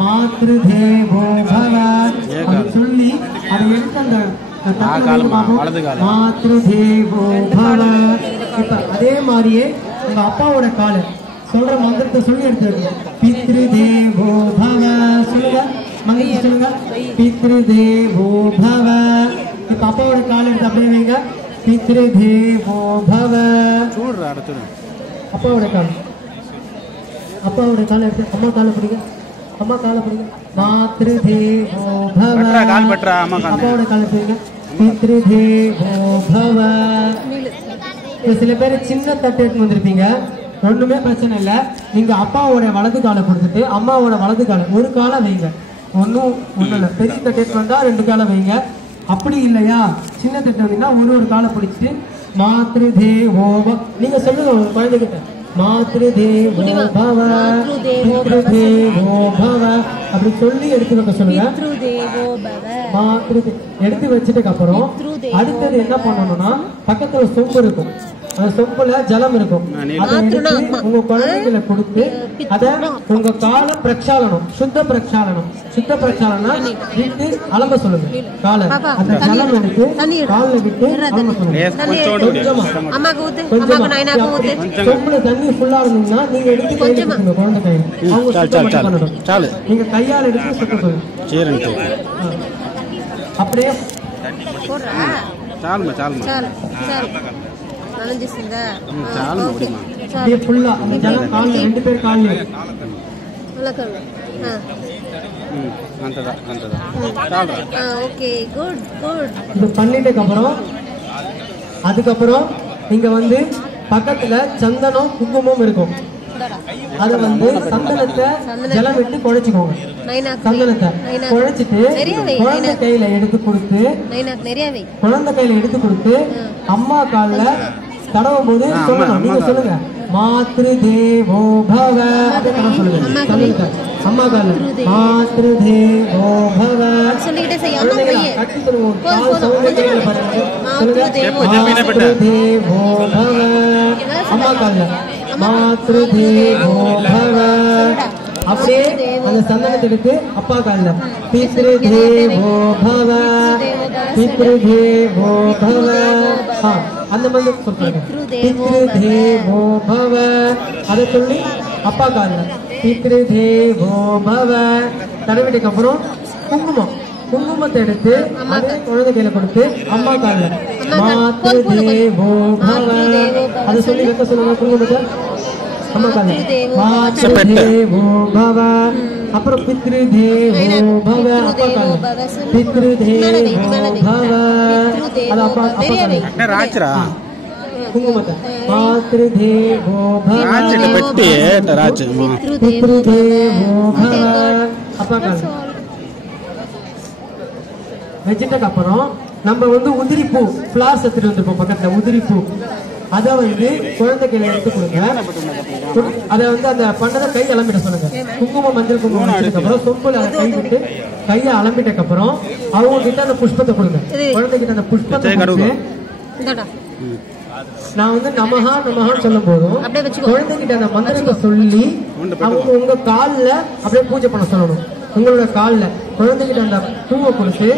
மாத்ருதேவோ பவ அப்படி சொல்லி அதை எடுத்து அந்த மாத்ருதேவோ பவ. இப்ப அதே மாதிரியே உங்க அப்பாவோட காலு சொல்ற மந்திரத்தை சொல்லி எடுத்து பித்ருதேவோ பவ சொல்லுங்க, மந்திரத்தை சொல்லுங்க. பித்ருதேவோ பவ. இப்ப அப்பாவோட கால் எடுத்து அப்படியே வைங்க. பித்ருதேவோ பவ. அப்பாவோட கால், அப்பாவோட காலை எடுத்து அம்மா காலை பிடிங்க, அம்மா காலை பிடிங்க. மாத்ருதேவோ பவ. அப்பாவோட காலை பிடிங்க. பித்ருதேவோ பவ. சில பேர் சின்ன தட்டு எடுத்து வந்திருப்பீங்க, ஒண்ணுமே பிரச்சனை இல்லை. நீங்க அப்பாவோட வலது காலை கொடுத்துட்டு அம்மாவோட வலது காலை ஒரு காலை வைங்க. ஒன்றும் இல்லை. பெரிய தட்டு எடுத்து வந்தா 2 காலை வைங்க. அப்படி இல்லையா சின்ன தட்டு வந்தீங்கன்னா ஒரு காலை பிடிச்சிட்டு மாத்ருதேவோ நீங்க சொல்லுங்க உங்க குழந்தைகிட்ட மாத்ருதேவோ பவ பித்ருதேவோ பவ அப்படி சொல்லி எடுத்து வைக்க சொல்லுங்க. மாத்ருதே எடுத்து வச்சதுக்கு அப்புறம் அடுத்தது என்ன பண்ணணும்னா பக்கத்துல சொம்பு இருக்கும், அந்த சொம்புல ஜலம் இருக்கும். அதை எடுத்து உங்க குழந்தைகளை கொடுத்து அதை உங்க காலை பிரக்ஷாலனம், சுத்த பிரக்ஷாலனம். சுத்த பிரக்ஷாலனம் விட்டு அலம்ப சொல்லுங்க. காலை அந்த ஜலம் எடுத்து காலில் விட்டு அலம்ப சொல்லுங்க. சொம்புல தண்ணி ஃபுல்லா இருந்தீங்கன்னா நீங்க எடுத்து கையில கொடுங்க. குழந்தை கையில் அவங்க சுத்தம் பண்ணணும். நீங்க கையால் எடுத்து சுத்த சொல்லுங்க. அப்படியே ஃபுல்லா அந்த ஜலம் காலில் 2 பேர் காலில் இது பண்ணிட்டதுக்கு அப்புறம் அதுக்கப்புறம் நீங்க வந்து பக்கத்துல சந்தனம் குங்குமம் இருக்கும். அத வந்து சந்தனத்தை ஜலம் விட்டு குழைச்சிக்கோங்க. சந்தனத்தை குழைச்சிட்டு குழந்தை கையில எடுத்து கொடுத்து அம்மா கால்ல தடவும் போது சொல்லணும். நீங்க சொல்லுங்க மாத்ருதேவோ பவ சொல்லுங்க. அம்மா கால்ல மாத்ருதேவோ பவ கட்டி சொல்லுவோம். மாத்ருதேவோ பவ அம்மா கால்ல மாத்ருதேவோ பவ. அப்படியே அந்த சந்தனத்தை எடுத்து அப்பா கால்ல பித்ருதேவோ பவ பித்ருதேவோ பவ. அந்த மாதிரி சொல்றாங்க பித்ருதேவோ பவ. அதை சொல்லி அப்பா கால்ல பித்ருதேவோ பவ தடவிட்டதுக்கு அப்புறம் குங்குமத்தை எடுத்து அதே குழந்தை கையில கொடுத்து அம்மா கால்ல மாத்ருதேவோ பவ. அதை சொல்லி வைக்க சொல்லுங்க. குங்குமத்தை அம்மா கால்ல மாத்ருதேவோ பவ. அப்புறம் பித்ருதேவோ பவ அப்பா கால்ல பித்ருதேவோ பவ. அது அப்பா கால்ல குங்குமத்தை மாத்ருதேவோ பவ பித்ருதேவோ பவ அப்பா கால்ல வச்சிட்டதுக்கு அப்புறம் நம்ம வந்து உதிரி பூ ஃபிளார்ஸ் எடுத்துட்டு வந்திருப்போம். பக்கத்துல உதிரி பூ அதை வந்து குழந்தை கையில எடுத்து கொடுங்க. அதை வந்து அந்த பண்ணதை கை அலம்பிட்ட சொல்லுங்க. குங்குமம் மஞ்சள் குங்குமம் வச்சதுக்கு அப்புறம் சொம்புல அதை கை விட்டு கையை அலம்பிட்டதுக்கு அப்புறம் அவங்க கிட்ட அந்த புஷ்பத்தை கொடுங்க. குழந்தை கிட்ட அந்த புஷ்பத்தை கொடுத்து நான் வந்து நமஹா நமஹான்னு சொல்லும் போதும் குழந்தைகிட்ட அந்த மந்திரத்தை சொல்லி அவங்க உங்க காலில் அப்படியே பூஜை பண்ண சொல்லணும். உங்களோட காலில் குழந்தைகிட்ட அந்த பூவை கொடுத்து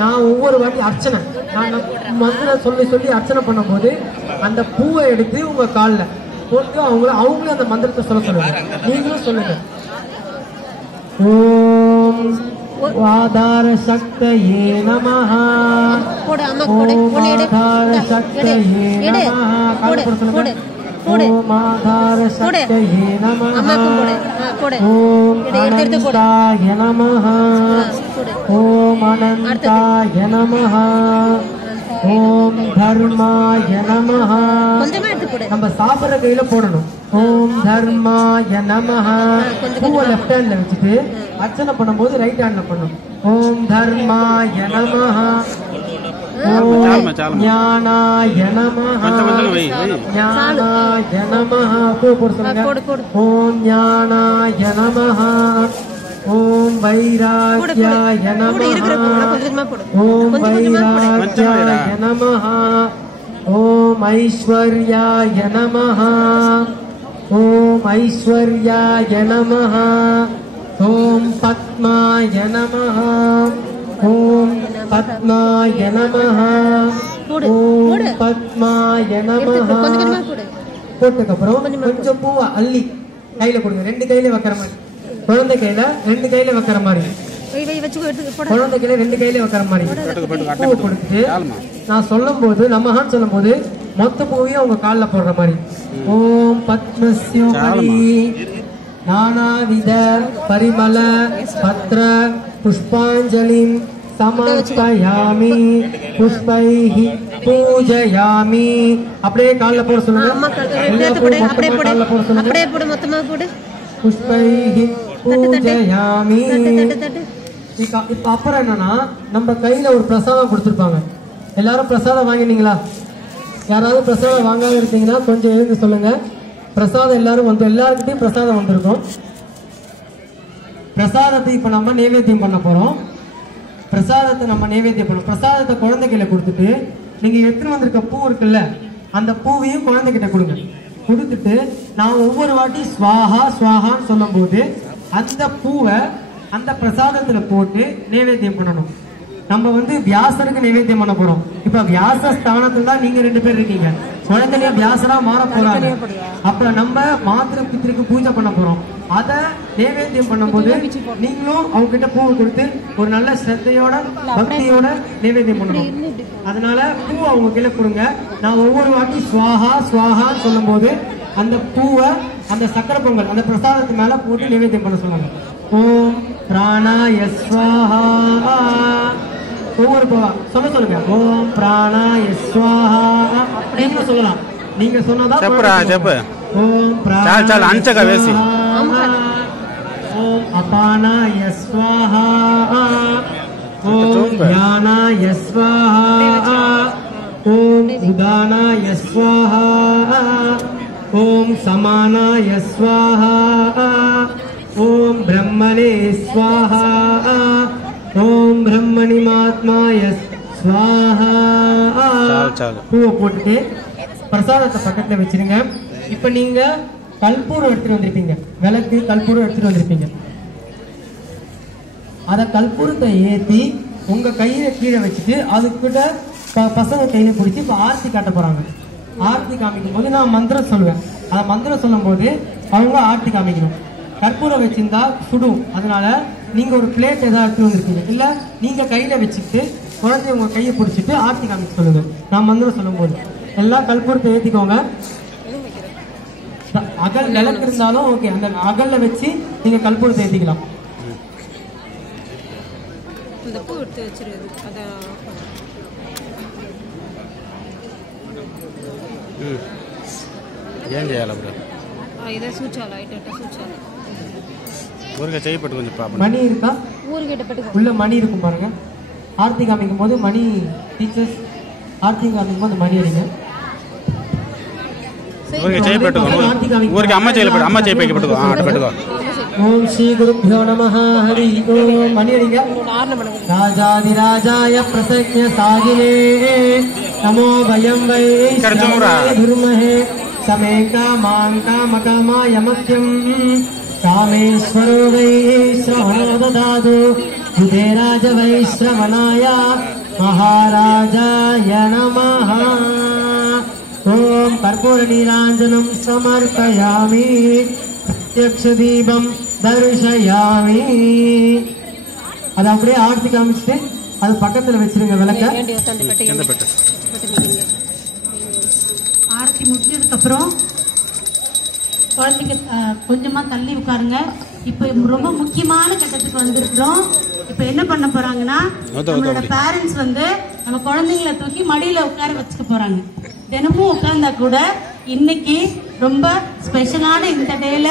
நான் ஒவ்வொரு வாட்டி அர்ச்சனை நான் மந்திரம் சொல்லி சொல்லி அர்ச்சனை பண்ணும் போது அந்த பூவை எடுத்து உங்க காலில் போட்டு அவங்களும் அந்த மந்திரத்தை சொல்ல சொல்லுங்க. நீங்களும் சொல்லுங்க. ஓம் ஆதார சக்தயே நமஹ ஓம் ஆதார சக்தயே நமஹ. ஓம் ஆதார சக்தயே நமஹ ஓம் அனந்தாய நமஹ ஓம் அனந்தாய நமஹ ஓம் தர்மாய நமஹ. நம்ம சாப்பிட்ற கையில போடணும். ஓம் தர்மாய நமஹ. பூவை லெஃப்ட் ஹேண்ட்ல வச்சுட்டு அர்ச்சனை பண்ணும்போது ரைட் ஹேண்ட்ல பண்ணணும். ஓம் தர்மாய நமஹ ஓம் ஞானாய நமஹ ஞானாய நமஹ. பூ போட சொல்லுங்க. ஓம் ஞானாய நமஹ ஓம் வைராக்யாய நமஹ ஓம் வைராக்யாய நமஹ ஓம் ஐஸ்வர்யாய நமஹ ஓம் ஐஸ்வர்யாய நமஹ ஓம் பத்மாய நமஹ ஓம் பத்மாய நமஹ ஓம் பத்மாய நமஹ. போட்டதுக்கப்புறம் கொஞ்சம் பூவை அள்ளி கையில கொடுங்க. 2 கையில வைக்கிற மாதிரி, குழந்தை கையில 2 கையில வைக்கிற மாதிரி, குழந்தை கையில 2 கையில வைக்கிற மாதிரி பூவை கொடுத்துட்டு நான் சொல்லும் போது நமஹான்னு சொல்லும் போது மொத்த பூவையும் அவங்க காலில் போடுற மாதிரி. ஓம் பத்மஸ்யோபரி நானாவித பரிமள பத்ர புஷ்பாஞ்சலிம் சமர்ப்பயாமி புஷ்பைஹி பூஜயாமி. அப்படியே கால்ல போட சொல்லுங்க. கால்ல போட சொல்லுங்க. புஷ்பைஹி பூஜயாமி. இப்ப அப்புறம் என்னன்னா நம்ம கையில ஒரு பிரசாதம் கொடுத்துருப்பாங்க. எல்லாரும் பிரசாதம் வாங்கினீங்களா? யாராவது பிரசாதம் வாங்காம இருக்கீங்கன்னா கொஞ்சம் எழுந்து சொல்லுங்க. பிரசாதம் எல்லாரும் வந்து எல்லாருக்கிட்டையும் பிரசாதம் வந்திருக்கும். பிரசாதத்தை இப்ப நம்ம நைவேத்தியம் பண்ண போறோம். பிரசாதத்தை நம்ம நைவேத்தியம் பண்ணோம். பிரசாதத்தை குழந்தைகிட்ட கொடுத்துட்டு நீங்க எடுத்துட்டு வந்திருக்க பூ இருக்குல்ல, அந்த பூவையும் குழந்தைகிட்ட கொடுங்க. கொடுத்துட்டு நான் ஒவ்வொரு வாட்டி ஸ்வாஹா ஸ்வாஹான்னு சொல்லும் போது அந்த பூவை அந்த பிரசாதத்துல போட்டு நைவேத்தியம் பண்ணணும். நம்ம வந்து வியாசருக்கு நைவேத்தியம் பண்ண போறோம். இப்ப வியாச ஸ்தானத்துல தான் நீங்க 2 பேர் இருக்கீங்க. குழந்தைய வியாசரா மாற போறாங்க. அப்ப நம்ம மாத்திரை பித்திருக்கு பூஜை பண்ண போறோம். அத நைவேத்தியம் பண்ணும் போது நீங்களும் அவங்க கிட்ட பூவை கொடுத்து ஒரு நல்ல ஸ்ரத்தையோட பக்தியோட நைவேத்தியம் பண்ணணும். அதனால பூ அவங்க கீழே கொடுங்க. நான் ஒவ்வொரு வாட்டி ஸ்வாஹா ஸ்வாஹான்னு சொல்லும் போது அந்த பூவை அந்த சக்கரை பொங்கல் அந்த பிரசாதத்து மேல போட்டு நைவேத்தியம் பண்ண சொல்லுவாங்க. ஓம் பிராணாய ஸ்வாஹா. ஒவ்வொரு பூவா சொல்லுங்க. ஓம் பிராணாய ஸ்வாஹா. நீங்க சொல்லலாம். நீங்க சொன்னதா ஓம் பிராணாய ஓம் அபானாய ஸ்வாஹா. ஓம் ஞானாய ஸ்வாஹா. ஓம் உதானாய ஸ்வாஹா. ஓம் சமானாய ஸ்வாஹா. ஓம் பிரம்மணே ஸ்வாஹா. ஓம் பிரம்மணிமாத்மாய ஸ்வாஹா. பூவை போட்டுட்டு பிரசாதத்தை பக்கத்துல வச்சிருங்க. இப்ப நீங்க கற்பூரம் எடுத்துட்டு வந்திருப்பீங்க. விளக்கு கற்பூரம் எடுத்துட்டு வந்திருப்பீங்க. அத கற்பூரத்தை ஏத்தி உங்க கையில கீழே வச்சுட்டு அதுக்கிட்ட பசங்க கையில பிடிச்சி இப்ப ஆர்த்தி காட்ட போறாங்க. ஆர்த்தி காமிக்கும் போது நான் மந்திரம் சொல்லுவேன். அந்த மந்திரம் சொல்லும் போது அவங்க ஆர்த்தி காமிக்கணும். கற்பூரம் வச்சிருந்தா சுடும். அதனால நீங்க ஒரு பிளேட் ஏதாவது எடுத்து வந்திருக்கீங்க, இல்ல நீங்க கையில வச்சுட்டு குழந்தைய உங்க கையை பிடிச்சிட்டு ஆர்த்தி காமிக்க சொல்லுங்க. நான் மந்திரம் சொல்லும் போது எல்லாம் கற்பூரத்தை ஏத்திக்கோங்க. அகல் விளக்கு இருந்தாலும் ஓகே, அந்த அகல்ல வச்சு நீங்க கற்பூரத்தை ஏத்திக்கலாம். மணி இருக்கா? உள்ள மணி இருக்கும் பாருங்க. ஆர்த்தி காமிக்கும் போது மணி டீச்சர்ஸ் ஆர்த்தி காமிக்கும் போது மணி அடிங்க. ஓம் ஸ்ரீ குருப்யோ நமஹ. ஹரி ஓம். மணி அடிங்க. ராஜாதிராஜாய பிரசக்ய சாகினே நமோ பயம் வை துர்மஹே சமே காமான் காமகாமாய மத்யம் காமேஸ்வரோ வை ஸ்ரவணோ ததாது உதேராஜ வை ஸ்ரவணாய மகாராஜாய நமஹ. ஓம் கற்பூர நீராஞ்சனம் சமர்ப்பயாமி பிரத்யக்ஷ தீபம் தரிசயாமி. அது அப்படியே ஆர்த்தி காமிச்சுட்டு அது பக்கத்துல வச்சிருங்க விளக்க. ஆர்த்தி முடிஞ்சதுக்கு அப்புறம் குழந்தைங்க கொஞ்சமா தள்ளி உட்காருங்க. இப்ப ரொம்ப முக்கியமான கட்டத்துக்கு வந்திருக்கிறோம். இப்ப என்ன பண்ண போறாங்கன்னா நம்மளோட பேரண்ட்ஸ் வந்து நம்ம குழந்தைங்களை தூக்கி மடியில உட்கார வச்சுக்க போறாங்க. தினமும் உட்கார்ந்தா கூட இன்னைக்கு ரொம்ப ஸ்பெஷலான இந்த டேல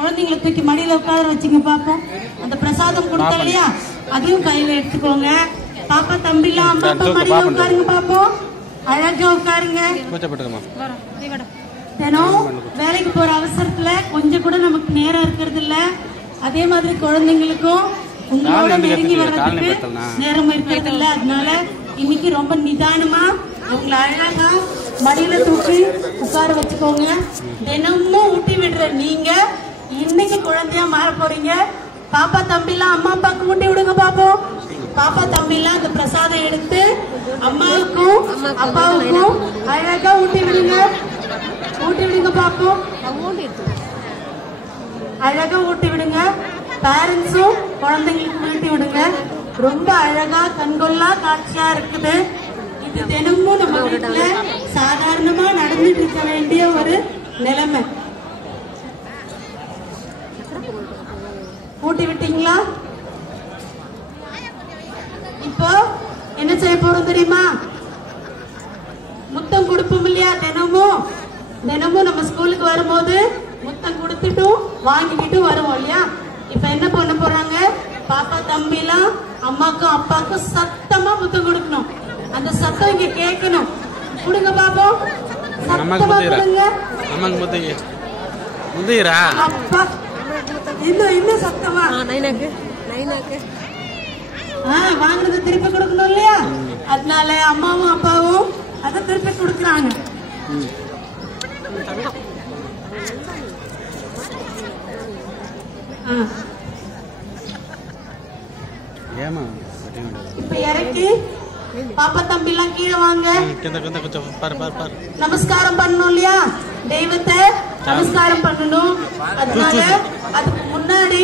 குழந்தைங்களை தூக்கி மடியில உட்கார வச்சுங்க பாப்போம். அந்த பிரசாதம் கொடுத்தா இல்லையா, அதையும் கையில எடுத்துக்கோங்க. பாப்பா தம்பிலாம் அம்மா அப்பா மடியில உட்காருங்க பாப்போம். அழகா உட்காருங்க. தினம் வேலைக்கு போற அவசரத்துல கொஞ்சம் கூட நமக்கு நேரம் இருக்கிறது இல்ல. அதே மாதிரி குழந்தைங்களுக்கும் உங்களோட நெருங்கி வர்றதுக்கு நேரம் இருக்கிறது இல்ல. அதனால இன்னைக்கு ரொம்ப நிதானமா அவங்களை அழகா மடியில தூக்கி உட்கார வச்சுக்கோங்க. தினமும் ஊட்டி விடுற நீங்க இன்னைக்கு குழந்தையா மாற போறீங்க. பாப்பா தம்பிலாம் அம்மா அப்பாவுக்கு ஊட்டி விடுங்க பாப்போம். பாப்பா தம்பிலாம் அந்த பிரசாதம் எடுத்து அம்மாவுக்கும் அப்பாவுக்கும் அழகா ஊட்டி விடுங்க. ஊட்டி விடுங்க பாப்போம். அழகா ஊட்டி விடுங்க. பேரண்ட்ஸும் குழந்தைங்களுக்கு ஊட்டி விடுங்க. ரொம்ப அழகா கண்கொள்ளா காட்சியா இருக்குது. இது தினமும் நம்ம வீட்டுல சாதாரணமா நடந்துட்டு இருக்க வேண்டிய ஒரு நிலைமை. ஊட்டி விட்டீங்களா? இப்போ என்ன செய்ய போறோம் தெரியுமா? முத்தம் கொடுப்போம் இல்லையா? தினமும் நம்ம ஸ்கூலுக்கு வரும்போது முத்தம் கொடுத்துட்டும் வாங்கிக்கிட்டும் வருவோம் இல்லையா? இப்ப என்ன பண்ண போறாங்க? பாப்பா தம்பிலாம் அம்மாக்கும் அப்பாவுக்கும் சத்தமா முத்தம் கொடுக்கணும். அந்த சத்தம் இங்க கேட்கணும். கொடுங்க பாப்போம். சத்தமா கொடுங்க. அப்பா இன்னும் சத்தமா வாங்கினது திருப்பி கொடுக்கணும் இல்லையா? அதனால அம்மாவும் அப்பாவும் அதை திருப்பி கொடுக்கறாங்க. இப்ப இறக்கி பாப்பா தம்பி எல்லாம் கீழே வாங்க. நமஸ்காரம் பண்ணணும் இல்லையா? தெய்வத்தை நமஸ்காரம் பண்ணணும். அதனால அதுக்கு முன்னாடி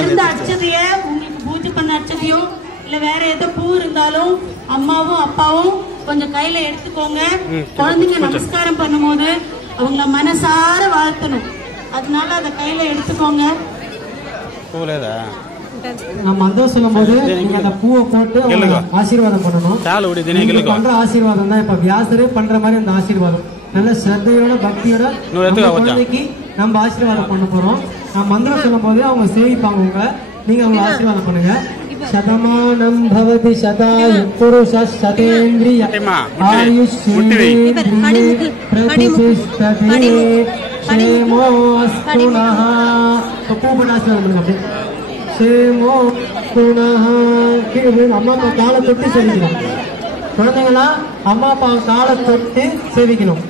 இருந்த அச்சதைய உங்களுக்கு பூஜை பண்ண அச்சதையும் இல்ல வேற ஏதோ பூ இருந்தாலும் அம்மாவும் அப்பாவும் கொஞ்சம் கையில எடுத்துக்கோங்க. குழந்தைங்க நமஸ்காரம் பண்ணும் போது அவங்கள மனசார வாழ்த்தணும். அதனால அதை கையில எடுத்துக்கோங்க. நம்ம மந்திரம் சொல்லும் போது நீங்க அந்த பூவை போட்டு ஆசீர்வாதம் பண்ணணும். பண்ற ஆசீர்வாதம் தான் இப்ப வியாசரே பண்ற மாதிரி அந்த ஆசீர்வாதம் நல்ல ஸ்ரத்தையோட பக்தியோட குழந்தைக்கு நம்ம ஆசீர்வாதம் பண்ண போறோம். நான் மந்திரம் சொல்லும் போது அவங்க சேவிப்பாங்க. நீங்க அவங்க ஆசீர்வாதம் பண்ணுங்க. சதமானம் பவதி சதாயு புருஷ சதேந்திரிய ஆயுஷ்யேந்திரியே பிரதிஷ்டதே க்ஷேமோஸ்துனஹ. பூபட ஆசீர்வாதம் பண்ணுங்க. அப்படியே அம்மா அப்பா காலை தொட்டு சேவிக்கணும். குழந்தைங்களா அம்மா அப்பா காலை தொட்டு சேவிக்கணும்.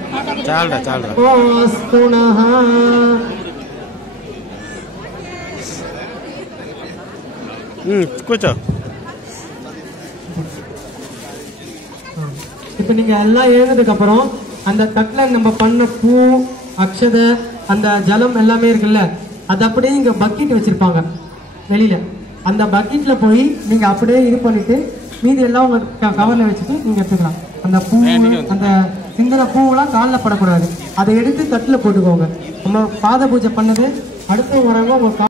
இப்ப நீங்க எல்லாம் எழுந்ததுக்கு அப்புறம் அந்த தட்டுல நம்ம பண்ண பூ அக்ஷதை அந்த ஜலம் எல்லாமே இருக்குல்ல, அது அப்படியே இங்க பக்கெட் வச்சிருப்பாங்க வெளியில. அந்த பக்கெட்ல போய் நீங்க அப்படியே இது பண்ணிட்டு மீதி எல்லாம் உங்க கவர்ல வச்சுட்டு நீங்க எடுத்துக்கலாம். அந்த பூ அந்த சிந்தன பூவெல்லாம் காலில் படக்கூடாது. அதை எடுத்து தட்டுல போட்டுக்கோங்க. நம்ம பாத பூஜை பண்ணது அடுத்து வரவங்க உங்க